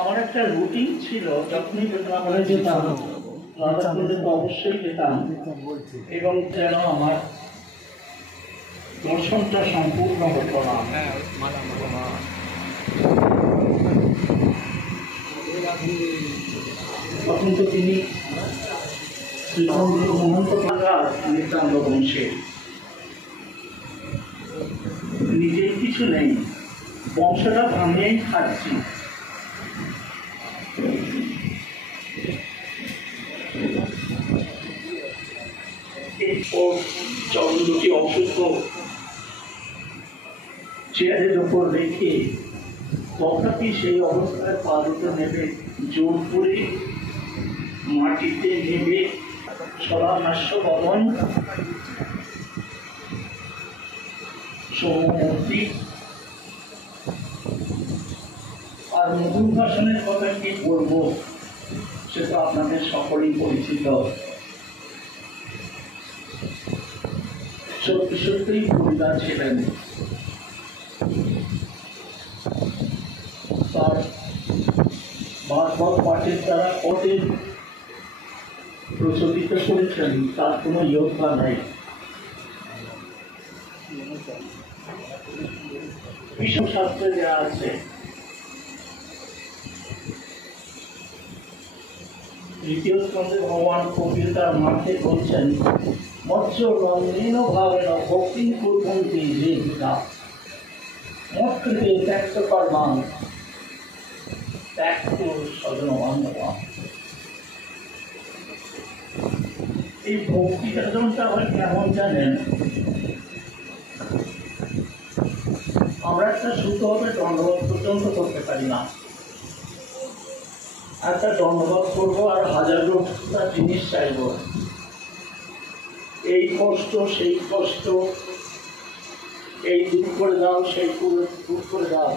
আমার একটা রুটিন ছিল, যখনই আমরা যেতাম অবশ্যই যেতাম, এবং যেন আমার দর্শনটা সম্পূর্ণ হতো না। তখন তো তিনি মহন্ত নিত্যান্ত বংশের, নিজের কিছু নেই, বংশটা ভাঙিয়েই খাচ্ছি। চরণ দুটি অসুস্থ চেয়ারের ওপর রেখে তথাপি সেই অবস্থায় পা দুটো নেবে জোর করে মাটিতে নেবে, সদা হাস্য বদন সৌমূর্তি। আর মধুর ভাষণের কথা কি বলবো, সে তো আপনাদের সকলেই পরিচিত। সত্যি সত্যিই ভূমিকা ছিলেন। তার ভাগবত পাঠের দ্বারা কতের প্রচলিত করেছেন তার কোনো যোদ্ধা নাই। বিশ্বশাস্ত্রে দেওয়া আছে, দ্বিতীয় স্কন্ধে ভগবান কবির তার মাঠে বলছেন, মৎস্য রঞ্জীন ভাবেন ভক্তি কুর্বন্তি জীবিকা মৎকৃতে ত্যাক্ত কর্মাং ত্যাক্ত স্বজনবান্ধবা। এই ভক্তি সাধনটা আবার কেমন জানেন? আমরা একটা সুতোভাবে দণ্ডবোধ পর্যন্ত করতে পারি না। একটা দণ্ডবোধ করবো আর হাজারো জিনিস চাইব, এই কষ্ট সেই কষ্ট, এই দূর করে দাও সেই দূর করে দাও।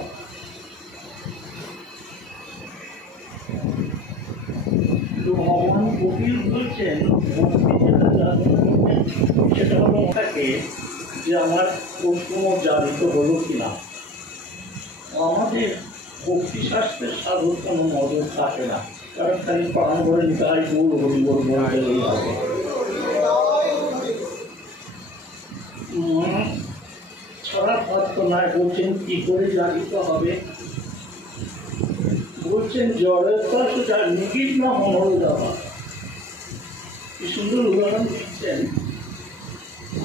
ভগবান কবির বলছেন সেটা হলো ওটাকে যে আমার কোনো জানিত হলো কিনা। আমাদের ভক্তিশাস্ত্রের সাধুর কোনো নজর থাকে না, কারণ খালি প্রাণ ভরে নিতে হয়, গুণ হরি বল বলতেই হবে। ছড়া পাত্র নয়, বলছেন কি করে জানিত হবে, বলছেন জড়তা নিকিট না মনোর দেওয়া। কি সুন্দর উদাহরণ দিচ্ছেন।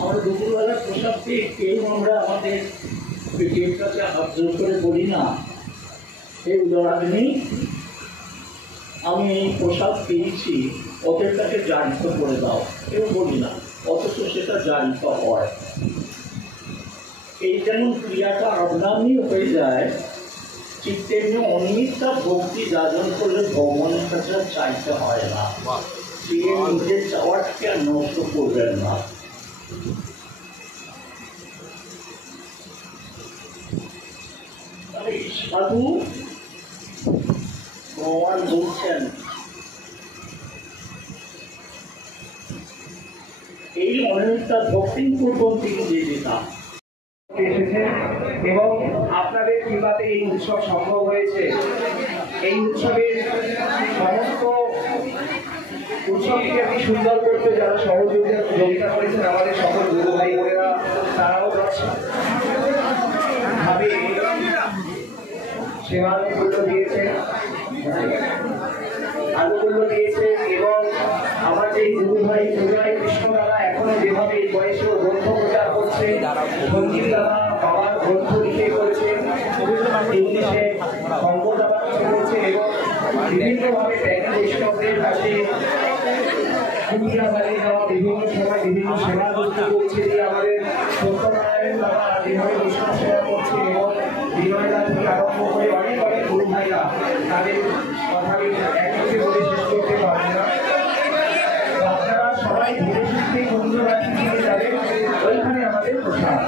আমরা দুপুরবেলা প্রসাদ পেয়ে কেউ আমরা আমাদের পেটের কাছে হাত জোর করে বলি না, এই উদাহরণে আমি এই প্রসাদ পেয়েছি, ওদের কাছে জানিত করে দাও, কেউ বলি না, অথচ সেটা জানিত হয়। এই যেমন ক্রিয়াটা আপনারই হয়ে যায়, ঠিক তেমনি অনেকটা ভক্তি যাজন করলে ভগবানের কাছে চাইতে হয় না। তিনি নিজের চাওয়াটাকে আর নষ্ট করবেন না। সাধু ভগবান বলছেন এই অনেকটা ভক্তি পূর্বক তিনি যে যেতাম এসেছে, এবং আপনাদের কৃপাতে এই উৎসব সম্ভব হয়েছে। এই উৎসবের সমস্ত উৎসবকে আমি সুন্দর করতে যারা সহযোগিতা করেছেন, আমাদের সকল গুরু ভাই বোনেরা, তারাও ভাবে সেবানুকূল্য দিয়েছেন, আনুকূল্য দিয়েছেন। এবং আমার যে গুরু ভাই পূজায় কৃষ্ণ দাদা এখনো যেভাবে এই বয়সেও গ্রন্থ প্রচার করছে, সঞ্জীব দাদা বাবার গ্রন্থ লিখে করেছে, ইংলিশে শঙ্কর দাদা করেছে, এবং বিভিন্নভাবে ত্যাগী বৈষ্ণবদের কাছে ভূমিকা চালিয়ে যাওয়া, বিভিন্ন সময় বিভিন্ন সেবা করতে করছে। যে আমাদের সত্যনারায়ণ দাদা যেভাবে বৈষ্ণব সেবা করছে, এবং বিনয় দাদা থেকে আরম্ভ করে অনেক অনেক গুরু ভাইরা তাদের কথা একসাথে বলে শেষ করতে পারবো না। আপনারা সবাই ধীরে সুস্থে বন্ধুবান্ধব নিয়ে যাবেন, ওইখানে আমাদের প্রসাদ।